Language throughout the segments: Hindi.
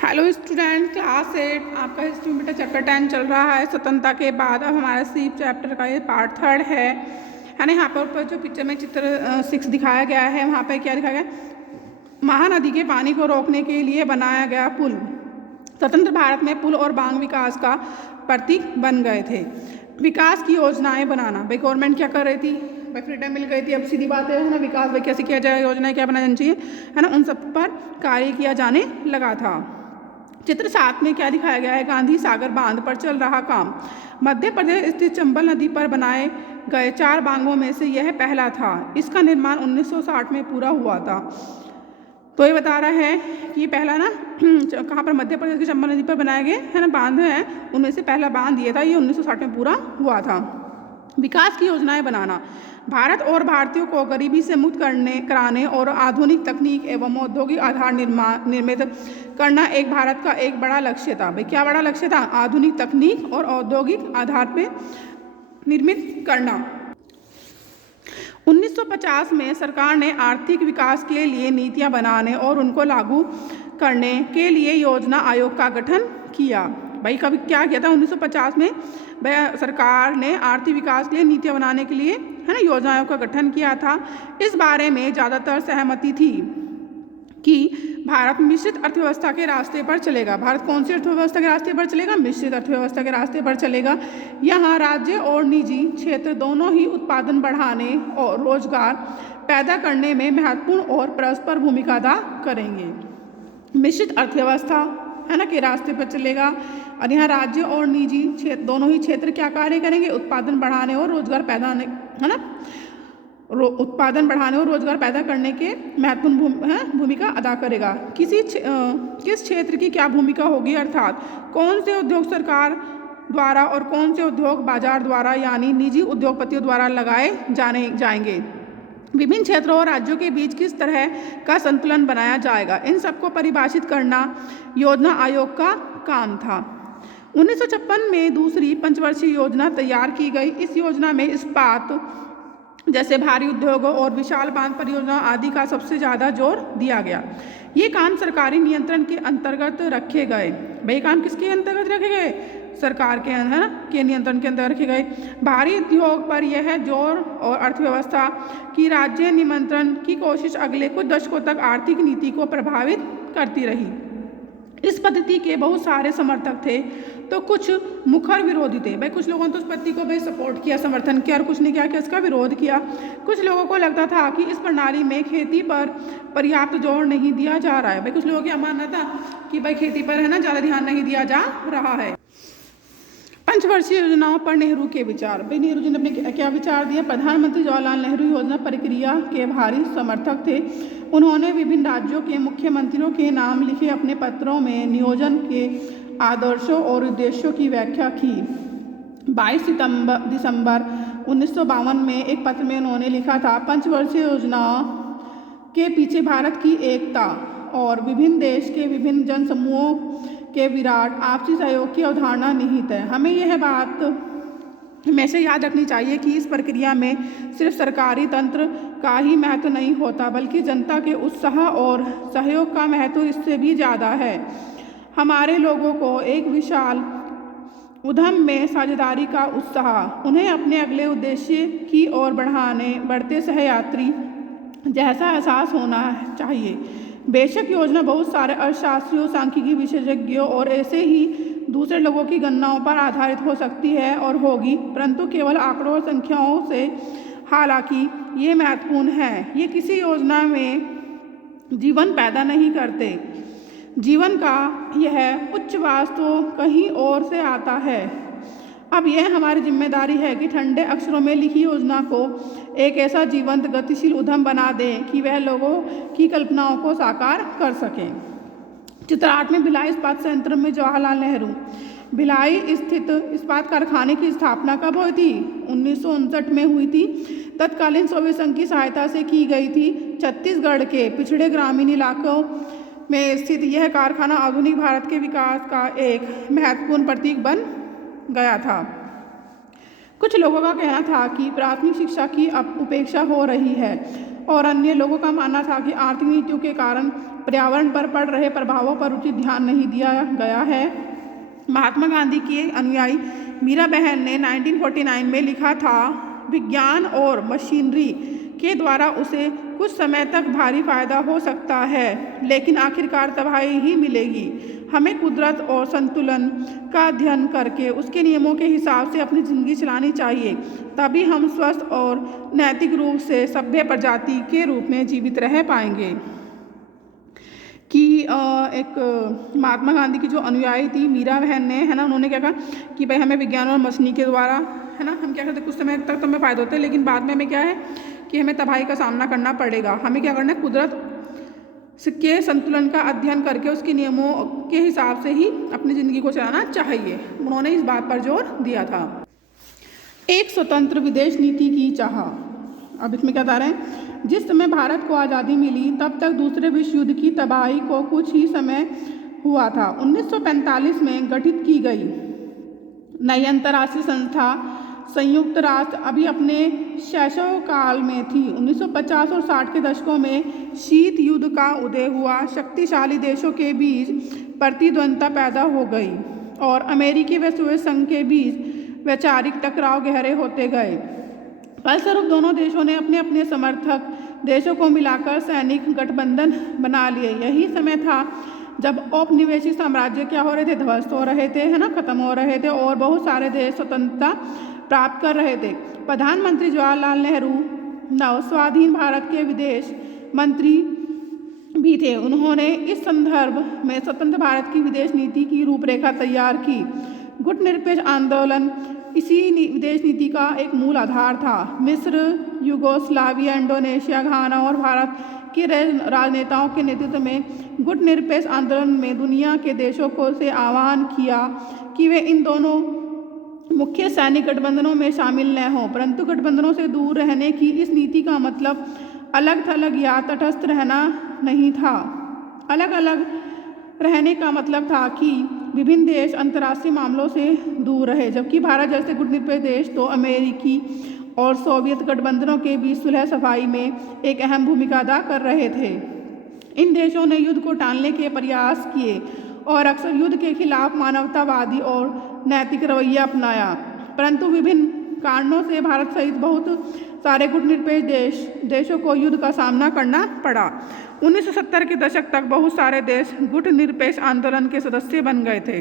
हेलो स्टूडेंट, क्लास 8 आपका हिस्ट्री बेटा चैप्टर 10 चल रहा है। स्वतंत्रता के बाद अब हमारा सीप चैप्टर का ये पार्ट 3 है ना। यहाँ पर ऊपर जो पिक्चर में चित्र 6 दिखाया गया है, वहाँ पे क्या दिखाया गया, महानदी के पानी को रोकने के लिए बनाया गया पुल। स्वतंत्र भारत में पुल और बांध विकास का प्रतीक बन गए थे। विकास की योजनाएं बनाना, भाई गवर्नमेंट क्या कर रही थी, भाई फ्रीडम मिल गई थी, अब सीधी बात है ना, विकास भाई कैसे किया जाए, योजनाएं क्या बनानी चाहिए, है ना, उन सब पर कार्य किया जाने लगा था। चित्र 7 में क्या दिखाया गया है, गांधी सागर बांध पर चल रहा काम। मध्य प्रदेश स्थित चंबल नदी पर बनाए गए 4 बांधों में से यह पहला था। इसका निर्माण 1960 में पूरा हुआ था। तो ये बता रहा है कि पहला ना कहाँ पर, मध्य प्रदेश की चंबल नदी पर बनाए गए है ना बांध है, उनमें से पहला बांध ये था, ये 1960 में पूरा हुआ था। विकास की योजनाएं बनाना, भारत और भारतीयों को गरीबी से मुक्त कराने और आधुनिक तकनीक एवं औद्योगिक आधार निर्मित करना एक भारत का एक बड़ा लक्ष्य था। भाई क्या बड़ा लक्ष्य था, आधुनिक तकनीक और औद्योगिक आधार पर निर्मित करना। 1950 में सरकार ने आर्थिक विकास के लिए नीतियां बनाने और उनको लागू करने के लिए योजना आयोग का गठन किया। भाई कभी क्या किया था 1950 में, सरकार ने आर्थिक विकास के लिए नीतियां बनाने के लिए है ना योजना आयोग का गठन किया था। इस बारे में ज़्यादातर सहमति थी कि भारत मिश्रित अर्थव्यवस्था के रास्ते पर चलेगा। भारत कौन सी अर्थव्यवस्था के रास्ते पर चलेगा, मिश्रित अर्थव्यवस्था के रास्ते पर चलेगा। यहाँ राज्य और निजी क्षेत्र दोनों ही उत्पादन बढ़ाने और रोजगार पैदा करने में महत्वपूर्ण और परस्पर भूमिका अदा करेंगे। मिश्रित अर्थव्यवस्था है ना के रास्ते पर चलेगा और यहाँ राज्य और निजी क्षेत्र दोनों ही क्षेत्र क्या कार्य करेंगे, उत्पादन बढ़ाने और रोजगार पैदा है ना, उत्पादन बढ़ाने और रोजगार पैदा करने के महत्वपूर्ण भूमिका अदा करेगा। किस क्षेत्र की क्या भूमिका होगी, अर्थात कौन से उद्योग सरकार द्वारा और कौन से उद्योग बाजार द्वारा यानी निजी उद्योगपतियों द्वारा लगाए जाएंगे। विभिन्न क्षेत्रों और राज्यों के बीच किस तरह का संतुलन बनाया जाएगा, इन सबको परिभाषित करना योजना आयोग का काम था। 1956 में दूसरी पंचवर्षीय योजना तैयार की गई। इस योजना में इस्पात जैसे भारी उद्योगों और विशाल बांध परियोजना आदि का सबसे ज़्यादा जोर दिया गया। ये काम सरकारी नियंत्रण के अंतर्गत रखे गए। भाई काम किसके अंतर्गत रखे गए, सरकार के है ना के नियंत्रण के अंदर रखे गए। भारी उद्योग पर यह जोर और अर्थव्यवस्था की राज्य नियंत्रण की कोशिश अगले कुछ दशकों तक आर्थिक नीति को प्रभावित करती रही। इस पद्धति के बहुत सारे समर्थक थे तो कुछ मुखर विरोधी थे। भाई कुछ लोगों ने तो इस पद्धति को भाई सपोर्ट किया, समर्थन किया, और कुछ ने क्या किया, इसका विरोध किया। कुछ लोगों को लगता था कि इस प्रणाली में खेती पर पर्याप्त जोर नहीं दिया जा रहा है। भाई कुछ लोगों का मानना था कि भाई खेती पर है ना ज़्यादा ध्यान नहीं दिया जा रहा है। पंचवर्षीय योजनाओं पर नेहरू के विचार, भाई नेहरू जी ने अपने क्या विचार दिया। प्रधानमंत्री जवाहरलाल नेहरू योजना प्रक्रिया के भारी समर्थक थे। उन्होंने विभिन्न राज्यों के मुख्यमंत्रियों के नाम लिखे अपने पत्रों में नियोजन के आदर्शों और उद्देश्यों की व्याख्या की। 22 दिसंबर 1952 में एक पत्र में उन्होंने लिखा था, पंचवर्षीय योजना के पीछे भारत की एकता और विभिन्न देश के विभिन्न जनसमूहों के विराट आपसी सहयोग की अवधारणा निहित है। हमें यह बात हमेशा याद रखनी चाहिए कि इस प्रक्रिया में सिर्फ सरकारी तंत्र का ही महत्व नहीं होता, बल्कि जनता के उत्साह और सहयोग का महत्व इससे भी ज़्यादा है। हमारे लोगों को एक विशाल उद्यम में साझेदारी का उत्साह उन्हें अपने अगले उद्देश्य की ओर बढ़ते सहयात्री जैसा एहसास होना चाहिए। बेशक योजना बहुत सारे अर्थशास्त्रियों, सांख्यिकी विशेषज्ञों और ऐसे ही दूसरे लोगों की गणनाओं पर आधारित हो सकती है और होगी, परंतु केवल आंकड़ों और संख्याओं से हालांकि ये महत्वपूर्ण है, ये किसी योजना में जीवन पैदा नहीं करते। जीवन का यह उच्च वास्तव कहीं और से आता है। अब यह हमारी जिम्मेदारी है कि ठंडे अक्षरों में लिखी योजना को एक ऐसा जीवंत गतिशील उद्यम बना दें कि वह लोगों की कल्पनाओं को साकार कर सकें। चित्र 8 में भिलाई इस्पात संयंत्र में जवाहरलाल नेहरू। भिलाई स्थित इस्पात कारखाने की स्थापना कब हुई थी, 1959 में हुई थी। तत्कालीन सोवियत संघ की सहायता से की गई थी। छत्तीसगढ़ के पिछड़े ग्रामीण इलाकों में स्थित यह कारखाना आधुनिक भारत के विकास का एक महत्वपूर्ण प्रतीक बन गया था। कुछ लोगों का कहना था कि प्राथमिक शिक्षा की उपेक्षा हो रही है और अन्य लोगों का मानना था कि आर्थिक नीतियों के कारण पर्यावरण पर पड़ रहे प्रभावों पर उचित ध्यान नहीं दिया गया है। महात्मा गांधी की अनुयायी मीरा बहन ने 1949 में लिखा था, विज्ञान और मशीनरी के द्वारा उसे कुछ समय तक भारी फायदा हो सकता है, लेकिन आखिरकार तबाही ही मिलेगी। हमें कुदरत और संतुलन का अध्ययन करके उसके नियमों के हिसाब से अपनी ज़िंदगी चलानी चाहिए, तभी हम स्वस्थ और नैतिक रूप से सभ्य प्रजाति के रूप में जीवित रह पाएंगे। कि एक महात्मा गांधी की जो अनुयायी थी मीरा बहन ने, है ना, उन्होंने क्या कहा कि भाई हमें विज्ञान और मशीनरी के द्वारा, है ना, हम क्या करते कुछ समय तक तो हमें फ़ायदा होते हैं, लेकिन बाद में हमें क्या है कि हमें तबाही का सामना करना पड़ेगा। हमें क्या करना है, कुदरत के संतुलन का अध्ययन करके उसके नियमों के हिसाब से ही अपनी ज़िंदगी को चलाना चाहिए। उन्होंने इस बात पर जोर दिया था। एक स्वतंत्र विदेश नीति की चाह। अब इसमें क्या बता रहे हैं, जिस समय भारत को आज़ादी मिली तब तक दूसरे विश्व युद्ध की तबाही को कुछ ही समय हुआ था। 1945 में गठित की गई नई अंतर्राष्ट्रीय संस्था संयुक्त राष्ट्र अभी अपने शैशव काल में थी। 1950 और 60 के दशकों में शीत युद्ध का उदय हुआ। शक्तिशाली देशों के बीच प्रतिद्वंद्विता पैदा हो गई और अमेरिकी व सोवियत संघ के बीच वैचारिक टकराव गहरे होते गए। फलस्वरूप दोनों देशों ने अपने अपने समर्थक देशों को मिलाकर सैनिक गठबंधन बना लिए। यही समय था जब औपनिवेशिक साम्राज्य क्या हो रहे थे, ध्वस्त हो रहे थे, है ना, खत्म हो रहे थे और बहुत सारे देश स्वतंत्रता प्राप्त कर रहे थे। प्रधानमंत्री जवाहरलाल नेहरू नव स्वाधीन भारत के विदेश मंत्री भी थे। उन्होंने इस संदर्भ में स्वतंत्र भारत की विदेश नीति की रूपरेखा तैयार की। गुटनिरपेक्ष आंदोलन इसी विदेश नीति का एक मूल आधार था। मिस्र, यूगोस्लाविया, इंडोनेशिया, घाना और भारत के राजनेताओं के नेतृत्व में गुटनिरपेक्ष आंदोलन में दुनिया के देशों को से आह्वान किया कि वे इन दोनों मुख्य सैनिक गठबंधनों में शामिल न हों, परंतु गठबंधनों से दूर रहने की इस नीति का मतलब अलग थलग या तटस्थ रहना नहीं था। अलग अलग रहने का मतलब था कि विभिन्न देश अंतर्राष्ट्रीय मामलों से दूर रहे, जबकि भारत जैसे गुटनिरपेक्ष देश तो अमेरिकी और सोवियत गठबंधनों के बीच सुलह सफाई में एक अहम भूमिका अदा कर रहे थे। इन देशों ने युद्ध को टालने के प्रयास किए और अक्सर युद्ध के खिलाफ मानवतावादी और नैतिक रवैया अपनाया, परंतु विभिन्न कारणों से भारत सहित बहुत सारे गुटनिरपेक्ष देशों को युद्ध का सामना करना पड़ा। 1970 के दशक तक बहुत सारे देश गुटनिरपेक्ष आंदोलन के सदस्य बन गए थे।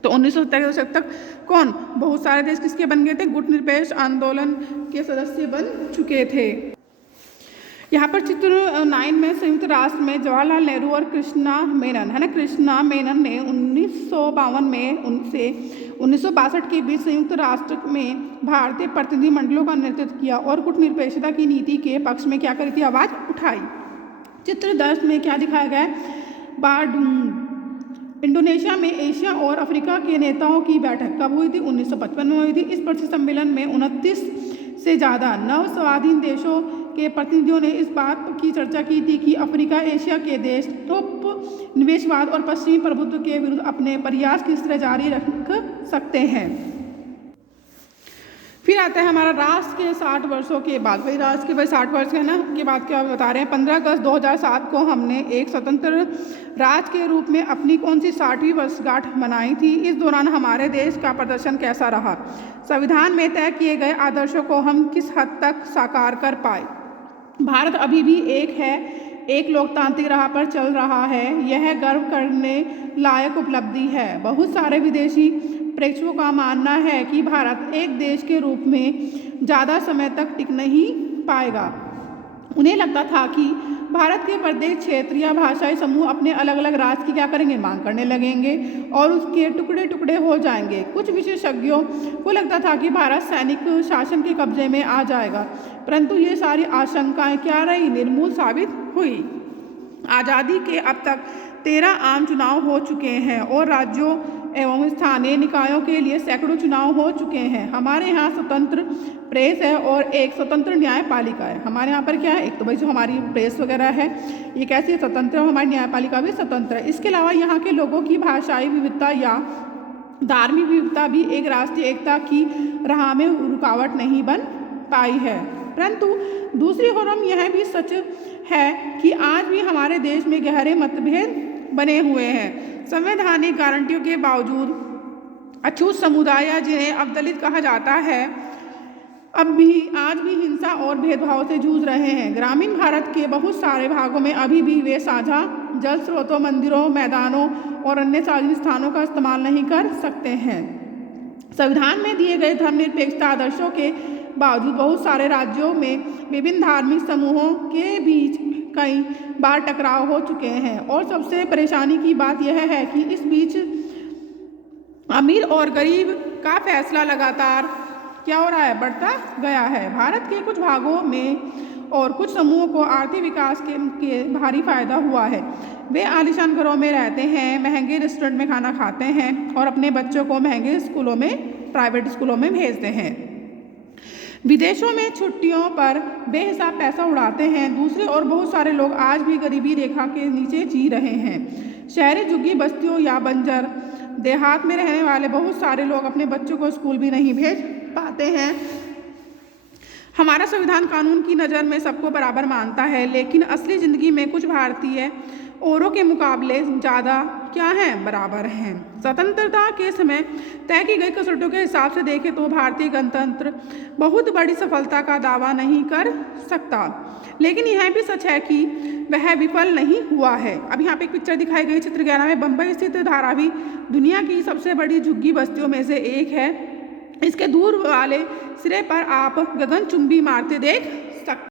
तो 1970 के दशक तक कौन, बहुत सारे देश किसके बन गए थे, गुटनिरपेक्ष आंदोलन के सदस्य बन चुके थे। यहाँ पर चित्र 9 में संयुक्त राष्ट्र में जवाहरलाल नेहरू और कृष्णा मेनन, है ना, कृष्णा मेनन ने 1952 में उनसे 1962 के बीच संयुक्त राष्ट्र में भारतीय प्रतिनिधिमंडलों का नेतृत्व किया और गुटनिरपेक्षता की नीति के पक्ष में क्या करी थी, आवाज़ उठाई। चित्र 10 में क्या दिखाया गया है, बारडूम इंडोनेशिया में एशिया और अफ्रीका के नेताओं की बैठक कब हुई थी, 1955 में हुई थी। इस परिषद सम्मेलन में 29 से ज़्यादा नव स्वाधीन देशों के प्रतिनिधियों ने इस बात की चर्चा की थी कि अफ्रीका एशिया के देश निवेशवाद और पश्चिमी प्रभुत्व के विरुद्ध अपने प्रयास किस तरह जारी रख सकते हैं। फिर आता है हमारा राष्ट्र के 60 वर्षों के बाद। भाई राष्ट्र के 60 वर्ष है ना के बाद क्या बता रहे हैं, 15 अगस्त 2007 को हमने एक स्वतंत्र राज्य के रूप में अपनी कौन सी 60वीं वर्षगांठ मनाई थी। इस दौरान हमारे देश का प्रदर्शन कैसा रहा, संविधान में तय किए गए आदर्शों को हम किस हद तक साकार कर पाए। भारत अभी भी एक है, एक लोकतांत्रिक राह पर चल रहा है, यह गर्व करने लायक उपलब्धि है। बहुत सारे विदेशी प्रेक्षकों का मानना है कि भारत एक देश के रूप में ज़्यादा समय तक टिक नहीं पाएगा। उन्हें लगता था कि भारत के प्रत्येक क्षेत्र या भाषाई समूह अपने अलग अलग राज्य की क्या करेंगे, मांग करने लगेंगे और उसके टुकड़े टुकड़े हो जाएंगे। कुछ विशेषज्ञों को लगता था कि भारत सैनिक शासन के कब्जे में आ जाएगा, परंतु ये सारी आशंकाएं क्या रही, निर्मूल साबित हुई। आज़ादी के अब तक 13 आम चुनाव हो चुके हैं और राज्यों एवं स्थानीय निकायों के लिए सैकड़ों चुनाव हो चुके हैं। हमारे यहाँ स्वतंत्र प्रेस है और एक स्वतंत्र न्यायपालिका है। हमारे यहाँ पर क्या है, एक तो भाई जो हमारी प्रेस वगैरह है ये कैसी है, स्वतंत्र है, हमारी न्यायपालिका भी स्वतंत्र है। इसके अलावा यहाँ के लोगों की भाषाई विविधता या धार्मिक विविधता भी एक राष्ट्रीय एकता की राह में रुकावट नहीं बन पाई है, परंतु दूसरी ओर हम यह भी सच है कि आज भी हमारे देश में गहरे मतभेद बने हुए हैं। संवैधानिक गारंटियों के बावजूद अछूत समुदाय या जिन्हें अब दलित कहा जाता है आज भी हिंसा और भेदभाव से जूझ रहे हैं। ग्रामीण भारत के बहुत सारे भागों में अभी भी वे साझा जल स्रोतों, मंदिरों, मैदानों और अन्य सार्वजनिक स्थानों का इस्तेमाल नहीं कर सकते हैं। संविधान में दिए गए धर्मनिरपेक्षता आदर्शों के बावजूद बहुत सारे राज्यों में विभिन्न धार्मिक समूहों के बीच कई बार टकराव हो चुके हैं और सबसे परेशानी की बात यह है कि इस बीच अमीर और गरीब का फैसला लगातार क्या हो रहा है, बढ़ता गया है। भारत के कुछ भागों में और कुछ समूहों को आर्थिक विकास के भारी फायदा हुआ है। वे आलीशान घरों में रहते हैं, महंगे रेस्टोरेंट में खाना खाते हैं और अपने बच्चों को महंगे स्कूलों में, प्राइवेट स्कूलों में भेजते हैं। विदेशों में छुट्टियों पर बेहिसाब पैसा उड़ाते हैं। दूसरे और बहुत सारे लोग आज भी गरीबी रेखा के नीचे जी रहे हैं। शहरी झुग्गी बस्तियों या बंजर देहात में रहने वाले बहुत सारे लोग अपने बच्चों को स्कूल भी नहीं भेज पाते हैं। हमारा संविधान कानून की नज़र में सबको बराबर मानता है, लेकिन असली ज़िंदगी में कुछ भारतीय औरों के मुकाबले ज़्यादा क्या हैं, बराबर हैं। स्वतंत्रता के समय तय की गई कसौटियों के हिसाब से देखें तो भारतीय गणतंत्र बहुत बड़ी सफलता का दावा नहीं कर सकता, लेकिन यह भी सच है कि वह विफल नहीं हुआ है। अब यहाँ पे एक पिक्चर दिखाई गई चित्र 11 में। बम्बई स्थित धारावी दुनिया की सबसे बड़ी झुग्गी बस्तियों में से एक है। इसके दूर वाले सिरे पर आप गगनचुंबी इमारतें देख